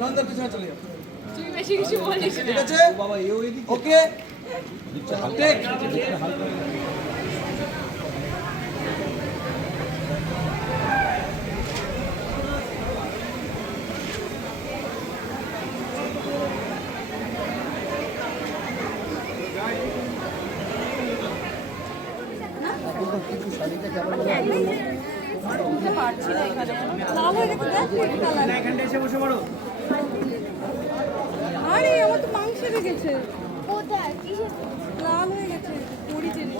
নন্দার পিছনে চলে যাও। তুই বেশি কিছু বলিস না। ঠিক আছে বাবা, ওকে টেক। আরে আমার তো মাংস লেগেছে, লাল হয়ে গেছে পরিচেনি।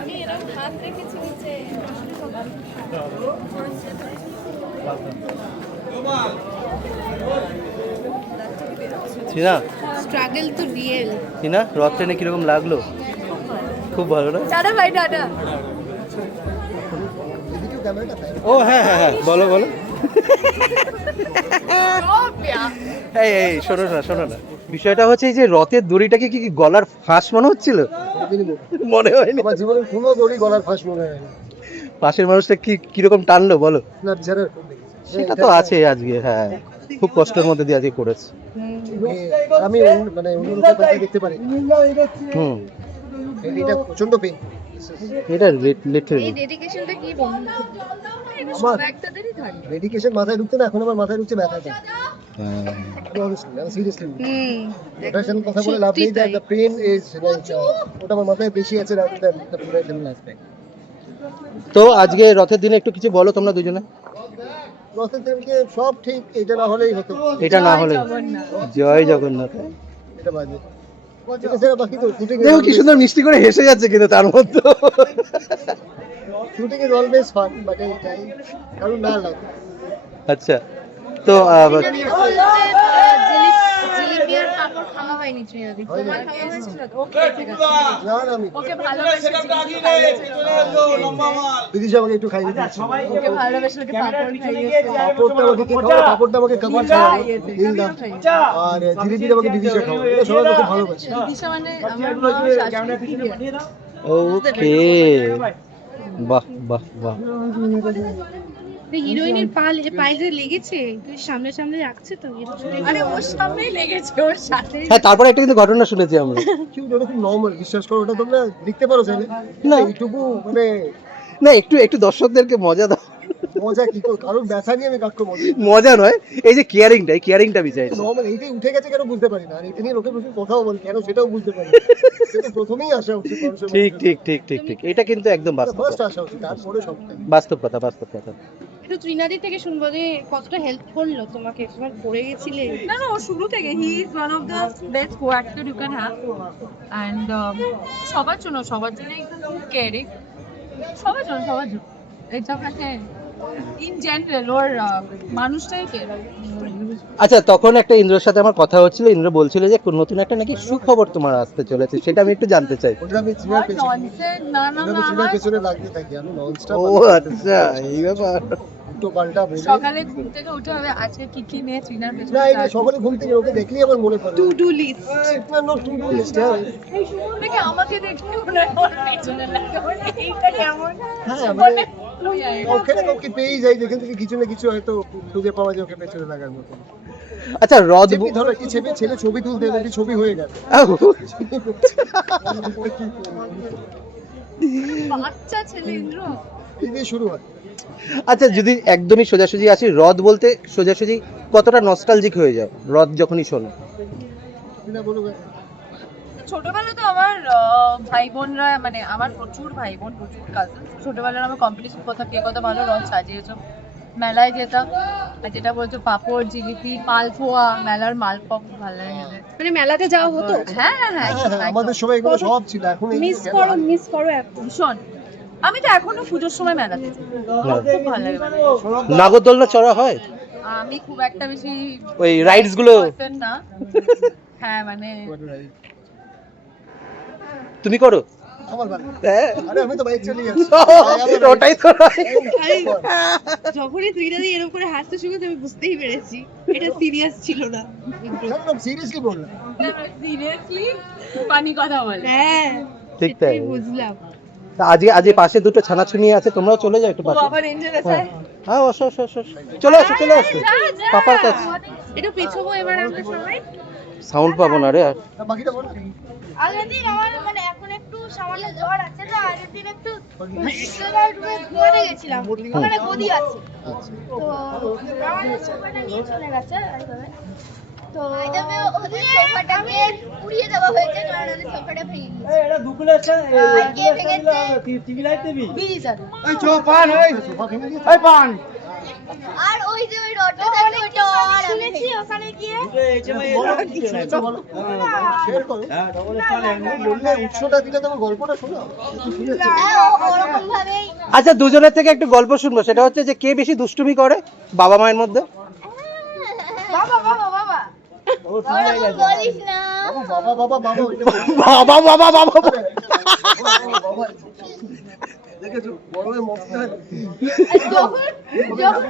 আমি এরকম হাত রেখেছি নিচে। টিনা, স্ট্রাগল তো রিয়েল। টিনা, রথ ট্রেনে কিরকম লাগলো? খুব ভালো না? টাটা ভাই টাটা। ও হ্যাঁ হ্যাঁ হ্যাঁ, বলো বলো। এই এই শোনো না শোনো না, বিষয়টা হচ্ছে এই যে রথের দড়িটাকে কি গলার ফাঁস মনে হচ্ছিল? মনে হয়নি আমার জীবনে কোনো দড়ি গলার ফাঁস মনে হয়নি। পাশের মানুষটা কি কিরকম টানলো বলো? না বিচারে সেটা তো আছে আজকে, হ্যাঁ খুব কষ্টের মধ্যে দিয়ে আজকে করেছে। আমি মানে অন্য লোকের দেখতে পারি। হুম, এটা প্রচন্ড পেইন। এটা লিটারালি এই ডেডিকেশনটা কি বন্ধু? আমার একটাদেরই থাকে। ডেডিকেশন মাথায় ঢুকতে না, এখন আমার মাথায় ঢুকছে ব্যথাটা। সিরিয়াসলি প্রফেশনাল কথা বলে লাভ নেই। দ্য পেইন ইজ লাইক ওটা আমার মাথায় বেশি আছে rather than the professional aspect. তো আজকে রথের দিনে একটু কিছু বলো তোমরা দুজনে। রথের দিনকে সব ঠিক, এটা না হলেই হতো। এটা না হলে জয় জগন্নাথ। এটা বাজে। এছাড়া বাকি তো শুটিং দেখো কি সুন্দর মিষ্টি করে হেসে যাচ্ছে কিন্তু তার মধ্যে। Shooting is always fun, but এটাই কারণ না লাগে। আচ্ছা, তো জিলিপির পাপড় খাওয়া হয়নি ট্রেনে। তোমার খাওয়া হয়েছিল তো? ওকে ঠিক আছে। না না আমি ওকে ভালোবেসে বিদিশা আমাকে একটু খাইয়ে দিয়েছে। ওকে ভালোবেসে ওকে পাপড় খাইয়েছে। পাপড়টা আমাকে কে খাওয়ালো? পাপড়টা আমাকে কাপড় খাওয়ালো। নীলদা। আর জিলিপিটা আমাকে বিদিশা খাওয়ালো। এটা সবাই আমাকে খুব ভালোবাসে। দিশা মানে আমার মা শাশুড়ি। ওকে, বাহ বাহ বাহ। হিরোইনের পায়ে যে লেগেছে, তুই সামনে সামনে রাখছে তো। আরে ওর সামনেই লেগেছে, ওর সাথে। হ্যাঁ, তারপরে একটা কিন্তু ঘটনা শুনেছি আমরা। কি ওটা খুব নরমাল, বিশ্বাস করো। ওটা তোমরা লিখতে পারো চাইলে। না। এইটুকু মানে না, একটু একটু দর্শকদেরকে মজা দাও। মজা কি করে, কারণ ব্যথা নিয়ে আমি কাকু মজা মজা নয়, এই যে কেয়ারিংটা বিষয়। নরমাল। এইটাই উঠে গেছে কেন বুঝতে পারি না, আর এটা নিয়ে লোকে প্রচুর কথাও বলে কেন সেটাও বুঝতে পারি না। সেটা প্রথমেই আসা উচিত মানুষের ঠিক ঠিক ঠিক ঠিক ঠিক, এটা কিন্তু একদম বাস্তব ফার্স্ট কথা। আসা উচিত, তারপরে সবটাই। বাস্তব কথা, বাস্তব কথা। একটু ত্রিনাদি থেকে শুনবো যে কতটা হেল্প করলো তোমাকে, তোমার পড়ে গেছিলে। না না, ও শুরু থেকে he is one of the best co-actor you can have. And সবার জন্য খুব কেয়ারিং, সবার জন্য এটা মানে ইন জেনারেল ওর মানুষটাই কেয়ারিং। আচ্ছা, তখন একটা ইন্দ্রর সাথে আমার কথা হচ্ছিল, ইন্দ্র বলছিল যে নতুন একটা নাকি সুখবর তোমার আসতে চলেছে, সেটা আমি একটু জানতে চাই। ওটা আমি জিমার পেছনে ননসেন্স, না না আমি না, জিমার আমার পেছনে লাগতে থাকি, আমি ননস্টপ। ও আচ্ছা, এই ব্যাপার। উল্টো পাল্টা বলে। সকালে ঘুম থেকে উঠে হবে আজকে কি কি নিয়ে ট্রিনার না, পেছনে এটা সকালে ঘুম থেকে ওকে দেখলেই আমার মনে পড়ে। To do list. It's not to do list. এই শুরু থেকে আমাকে দেখে মনে হয় ওর পেছনে লাগে, মানে এইটা কেমন। হ্যাঁ মানে ওকে না ওকে পেয়েই যাই, যেখান থেকে কিছু না কিছু হয়তো খুঁজে পাওয়া যায় ওকে পেছনে লাগার মতো। আচ্ছা, রথ যেমনি ধরো একটি ছেলে ছবি তুলতে একটি ছবি হয়ে গেল। বাচ্চা ছেলে ইন্দ্র। এই দিয়ে শুরু হয়। আচ্ছা, যদি একদমই সোজাসুজি আসি, রথ বলতে সোজাসুজি কতটা নস্টালজিক হয়ে যাও রথ যখনই শোনো? বিনা বলো ছোটবেলা তো আমার ভাই বোনরা, মানে আমার প্রচুর ভাই বোন, প্রচুর কাজিন। ছোটবেলার আমার কম্পিটিশন কোথাও কে কত ভালো রথ সাজিয়েছ। মেলায় যেতাম, আর যেটা বলছো পাপড়, জিলিপি, মালপোয়া, মেলার মালপোয়া খুব ভালো লাগে খেতে। মানে মেলাতে যাওয়া হতো। হ্যাঁ হ্যাঁ হ্যাঁ, আমাদের সময় এগুলো সব ছিল, এখন এই মিস করো এখন। ভীষণ। আমি তো এখনো পুজোর সময় মেলাতে যাই, খুব ভালো লাগে মেলায়। নাগরদোলনা চড়া হয়? আমি খুব একটা বেশি ওই রাইডস গুলো person না। হ্যাঁ মানে তুমি করো? আমার বাড়ি। হ্যাঁ। আরে আমি তো বাইক চালিয়ে যাচ্ছি। ওটাই তো নয়। যখনই তুই দাদি এরকম করে হাসতে শুরু করতে আমি বুঝতেই পেরেছি এটা সিরিয়াস ছিল না। একদম সিরিয়াসলি বললাম। সিরিয়াসলি পানি কথা বলে। হ্যাঁ ঠিক তাই। সেটাই বুঝলাম। তা আজকে পাশে দুটো ছানাছুনি আছে, তোমরাও চলে যাও একটু পাশে। আবার এনজয় হ্যাঁ হ্যাঁ, আসো। চলে আসো পাপার কাছে। একটু পেছবো এবার আমরা সবাই। সাউন্ড পাবো না রে আর। তা বাকিটা বল। আগের দিন আমার মানে এখন একটু সামান্য জ্বর আছে তো আগের দিন একটু রিক্সার রুমে ঘুমাতে গেছিলাম ওখানে গদি আছে তো আমার সোফাটা নিয়ে চলে গেছে এইভাবে তো ওদের সোফাটাকে উড়িয়ে দেওয়া হয়েছে কারণ ওদের সোফাটা ভেঙে গিয়েছে এটা দুকুলেছে আর কে ভেঙেছে টিভি লাইট দেবি বিরিজার এই চোপান এই সোফা ভেঙে দিয়েছে। এই পান। আর ওই যে ওই রডটা থাকে ওটা আর শুনেছি ওখানে গিয়ে শুনেছো বলো। শেয়ার করো। বললে উৎসটা দিলে তোমার গল্পটা শোনাও। শুনেছো? ওরকম ভাবেই আচ্ছা, দুজনের থেকে একটু গল্প শুনবো, সেটা হচ্ছে যে কে বেশি দুষ্টুমি করে বাবা মায়ের মধ্যে। বাবা বলিস না বাবা ওইটা বাবা দেখেছো বড় হয়ে মস্ত হয়। যখন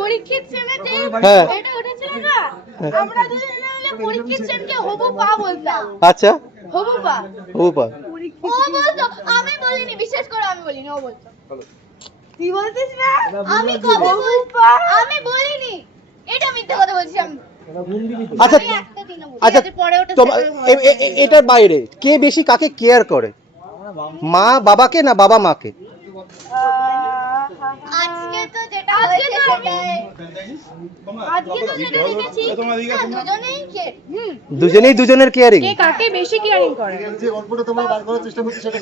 পরীক্ষিত সেমেতে হ্যাঁ। এটা উঠেছিল না আমরা দুজনে মিলে পরীক্ষিত সেমকে হবু পা বলতাম আচ্ছা, হবু পা ওপা ও বলতো আমি বলিনি বিশ্বাস করো আমি বলিনি ও বলতো তুই বলতিস না আমি কবে বলবো আমি বলিনি এটা মিথ্যে কথা বলছি আমি আচ্ছা আমি একটা দিনও বলিনি। আচ্ছা, এটার পরে ওটা তোমার এটার বাইরে কে বেশি কাকে কেয়ার করে, মা বাবাকে না বাবা মাকে? আজকে তো যেটা হয়েছে আজকে তো যেটা দেখেছি দুজনেই কে দুজনেই দুজনের কেয়ারিং। কে কাকে বেশি কেয়ারিং করে যে গল্পটা তোমরা বার করার চেষ্টা করছো সেটা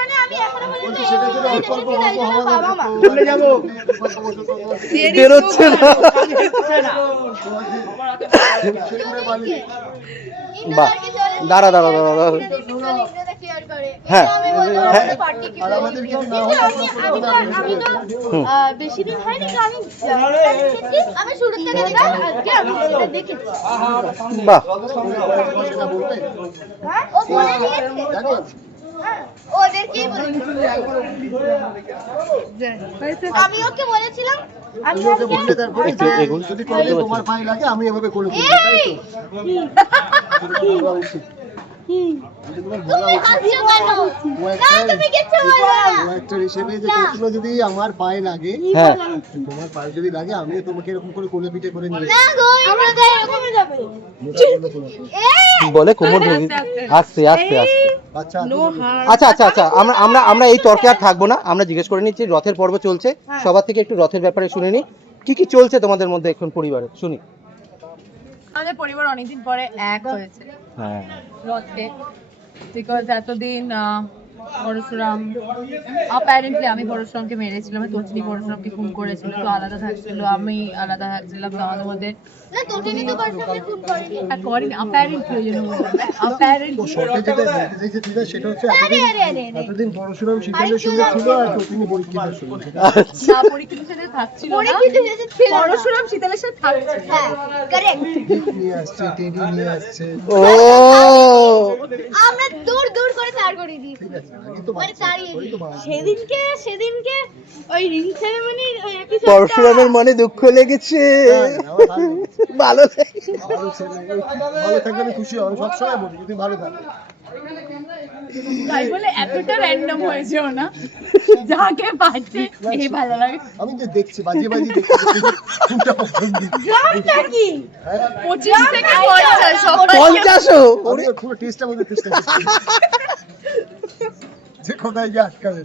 মানে আমি এখনো পর্যন্ত সেটা যদি অল্প অল্প গল্প হওয়া বাবা মা চলে যাবো বেরোচ্ছে না। বাহ, দাঁড়া। হ্যাঁ। আর আমাদের কিছু না হয় বেশি দিন হয়নি তো আমি শুরু থেকে আজকে আমি সেটা দেখেছি বাহ, সেটা বলবে হ্যাঁ ও বলে দিয়েছে জানো হ্যাঁ, ওদেরকেই বলেছি আমি ওকে বলেছিলাম আমি ওকে বললে তারপরে একটু এগোন। যদি করলে তোমার পায়ে লাগে আমি এভাবে করে দেবো তাই এই তো সেটা তো বলা উচিত। এটা তোমার বলা তুমি উচিত। হাসছো কেন ও না তুমি কিচ্ছু বলবে না ও একটা হিসেবে যে কখনো যদি আমার পায়ে লাগে হ্যাঁ তোমার পায়ে যদি লাগে আমি তোমাকে এরকম করে কোলে পিঠে করে নিয়ে না গো আমরা তো এরকম যাবে এই বলে কোমর ভেঙে আস্তে আস্তে আস্তে। আচ্ছা আচ্ছা, আমরা এই তর্কে আর থাকবো না, আমরা জিজ্ঞেস করে নিচ্ছি, রথের পর্ব চলছে, সবার থেকে একটু রথের ব্যাপারে শুনে নি, কি চলছে তোমাদের মধ্যে এখন পরিবারে, শুনি। আমাদের পরিবার অনেকদিন পরে এক হয়েছে হ্যাঁ রথে, বিকজ এতদিন পরশুরাম অ্যাপারেন্টলি আমি পরশুরামকে মেরেছিলাম, তছনি পরশুরামকে খুন করেছিল, তো আলাদা থাকছিল, আমি আলাদা থাকছিলাম, তো আমাদের মধ্যে না তোটিনি তো পারফেক্টলি খুব করেনি করেনি অ্যাপারেন্টলি ওই জন্য অ্যাপারেন্টলি শর্টে যেটা বলতে চাইছে দিদা সেটা হচ্ছে আরে আরে আরে এতদিন পরশুরাম শীতলের সঙ্গে ছিল আর তিনি পরীক্ষিতের সঙ্গে ছিল। আচ্ছা, পরীক্ষিতের সাথে থাকছিল না, পরীক্ষিত শেষে ছিল না। পরশুরাম শীতলের সাথে থাকছিল। হ্যাঁ কারেক্ট গিফট নিয়ে আসছে টেডি নিয়ে আসছে ও আমরা দূর দূর করে তার করে দিয়েছি ঠিক আছে আগে তো মানে বাচ্চা, তাড়িয়ে ওই তো বাচ্চা। সেদিনকে ওই রিং সেরেমনির ওই এপিসোডটা পরশুরামের মনে দুঃখ লেগেছে, আমার ভালো লেগেছে। ভালো লেগেছে। ভালো ছেলে, ভালো থাকলে আমি খুশি হব, আমি সবসময় বলি যদি ভালো থাকে। তাই বলে এতটা র্যান্ডম হয়েছেও না, যাকে পাচ্ছে এই ভালো লাগে। আমি যে দেখছি বাজিয়ে দেখছি কোনটা পছন্দ। গ্রামটা কি 25 থেকে 50 সবাই 50ও আমি ওর পুরো টেস্টটা বলতে চেষ্টা করছি যে কোথায় গিয়ে আটকাবে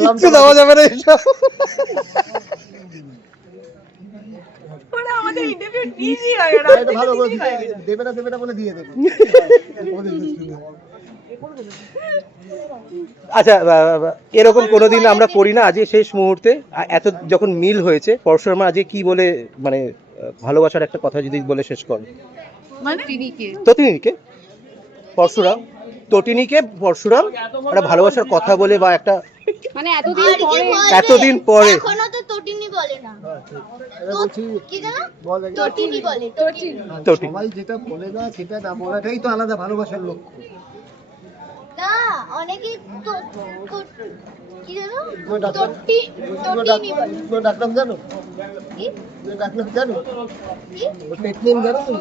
কিচ্ছু দেওয়া যাবে না এসব। ওরা আমাদের ইন্টারভিউ ইজি হয় না, এটা ভালো করে দেবে না বলে দিয়ে দেবে ওদের আচ্ছা, এরকম কোনোদিন আমরা করি না, আজকে শেষ মুহূর্তে এত যখন মিল হয়েছে, পরশুরাম আজকে কি বলে মানে ভালোবাসার একটা কথা যদি বলে শেষ কর। মানে তিনিকে তটিনীকে পরশুরাম একটা ভালোবাসার কথা বলে বা একটা মানে এতদিন পরে এখনো তো তটিনি বলে না, এবার বলছি কি জানো বল একবার। তটিনী বলে, তটিনী। তটি। সবাই যেটা বলে না সেটা না বলাটাই তো আলাদা ভালোবাসার লক্ষ্য। না অনেকে তো কি জানো তুমি ডাক্তার- তটিনী বলে। তুমি ডাক্তার জানো? কি? তুমি ডাক্তার জানো? কি? ওর পেট নেম জানো তুমি?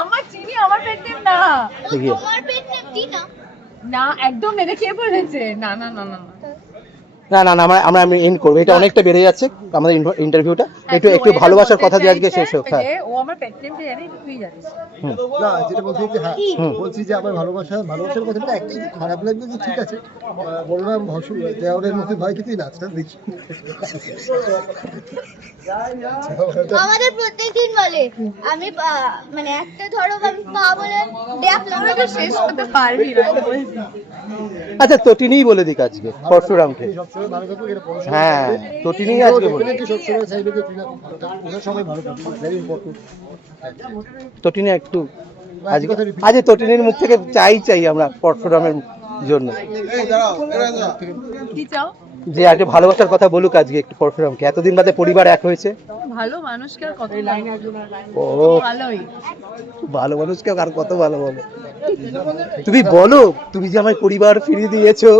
আমার চিনি আমার পেট নেম না, ও দেখি। তোমার পেট নেপটি না? না একদম এটা কে বলেছে, না না না না না। না না না আমরা আমি এন্ড করবো, এটা অনেকটা বেড়ে যাচ্ছে আমাদের ইন্টারভিউটা, একটু একটু এটা ভালোবাসার বলতে কথা দিয়ে আজকে চাইছে শেষ হোক। হ্যাঁ যে ও আমার পেট নেম জানে, তুই জানিস। হুম। না যেটা বলছি যে হ্যাঁ কি? বলছি যে আমার ভালোবাসার কথাটা একটাই খারাপ লাগবে যে ঠিক আছে বললাম ভসুর দেওয়ারের মুখে ভয় কিছুই নাচটা দেখি আমাদের প্রত্যেকদিন বলে আমি মানে একটা ধরো আমি পা বলে দেখলাম আমরা তো শেষ করতে পারবি না বলছি। আচ্ছা তটিনীই বলে দিক আজকে পরশুরামকে। সবসময় ভালো থাকুক এটা পড়াশোনা হ্যাঁ তটিনীই আজকে বলে। definitely সবসময় চাইবে যে তুই না ওরা সবাই ভালো থাকুক ভেরি ইম্পর্টেন্ট তটিনী একটু আজকে তটিনীর মুখ থেকে চাই আমরা পরশুরামের জন্য কি চাও? যে আজকে ভালোবাসার কথা বলুক আজকে একটু পরশুরামকে, এতদিন বাদে পরিবার এক হয়েছে। ভালো মানুষকে আর কত ও ভালোই। ভালো মানুষকে আর কত ভালো বলো, তুমি বলো তুমি যে আমার পরিবার ফিরিয়ে দিয়েছো।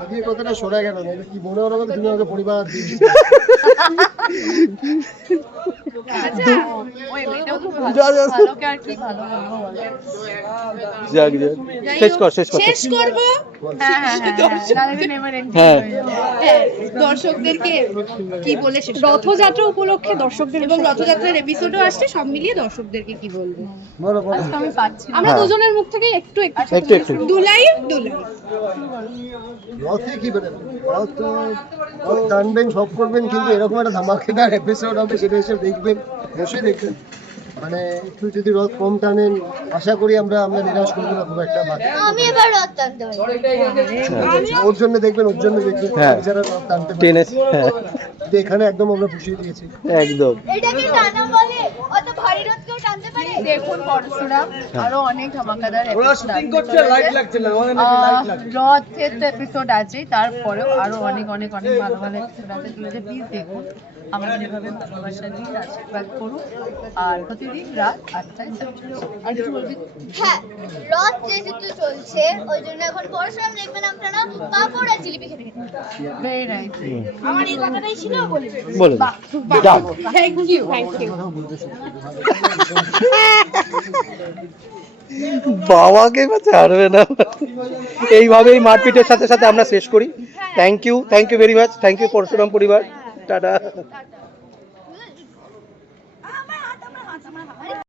আজকে এই কথাটা শোনা গেল না কি মনে হলো তুমি আমাকে পরিবার দিয়েছো আচ্ছা ওই মেয়েটাও খুব ভালো, যা, যা। ভালোকে আর কি ভালো বলবো বল। যাক যাক। শেষ কর শেষ কর। শেষ করব হ্যাঁ হ্যাঁ তাহলে নেভার এন্ডিং হ্যাঁ। হয়ে যাবে। হ্যাঁ, দর্শকদেরকে কি বলে শেষ করব? রথযাত্রা উপলক্ষে দর্শকদের এবং রথযাত্রার এপিসোডও আসছে, সব মিলিয়ে দর্শকদেরকে কি বলবো? বলো বলো আজকে আমি পাচ্ছি না। আমরা হ্যাঁ। দুজনের মুখ থেকে একটু একটু একটু একটু দুলাই রথে কি বলে রথ তো রথ টানবেন সব করবেন কিন্তু এরকম একটা ধামাকেদার এপিসোড হবে সেটা এসে দেখবেন বসে দেখবেন মানে একটু যদি রথ কম টানেন আশা করি আমরা নিরাশ করবো না খুব একটা বাকি আমি এবার রথ টানতে পারি। ওর জন্য দেখবেন হ্যাঁ। যারা রথ টানতে পারে টেনিস হ্যাঁ কিন্তু এখানে একদম আমরা পুষিয়ে দিয়েছি একদম। এটাকে টানা বলে? অত ভারী রথ কেউ টানতে পারে? দেখুন পরশুরাম আরো অনেক ধামাকাদার ওরা episode শুটিং আসবে। করছে লাইট লাগছে না আমাদের নাকি লাইট লাগছে রথের তো এপিসোড আছে, তারপরেও আরো অনেক অনেক অনেক ভালো ভালো এপিসোড আছে, প্লিজ দেখুন। আমাদের এভাবে ভালোবাসা দিয়ে আশীর্বাদ করুন আর প্রতিদিন রাত 8টায় আর কিছু বলবি? হ্যাঁ, রথ যেহেতু চলছে ওই জন্য এখন পরশুরাম দেখবেন আপনারা পাপড় আর জিলিপি খেতে খেতে। Very nice. আমার এই কথাটাই ছিল বলে বলে যাও। Thank you thank you. কথাও বলতে শুরু করবে। বাবাকে ছাড়বে না। এইভাবেই মারপিটের সাথে সাথে আমরা শেষ করি। Thank you very much, thank you Parshuram পরিবার, টাটা।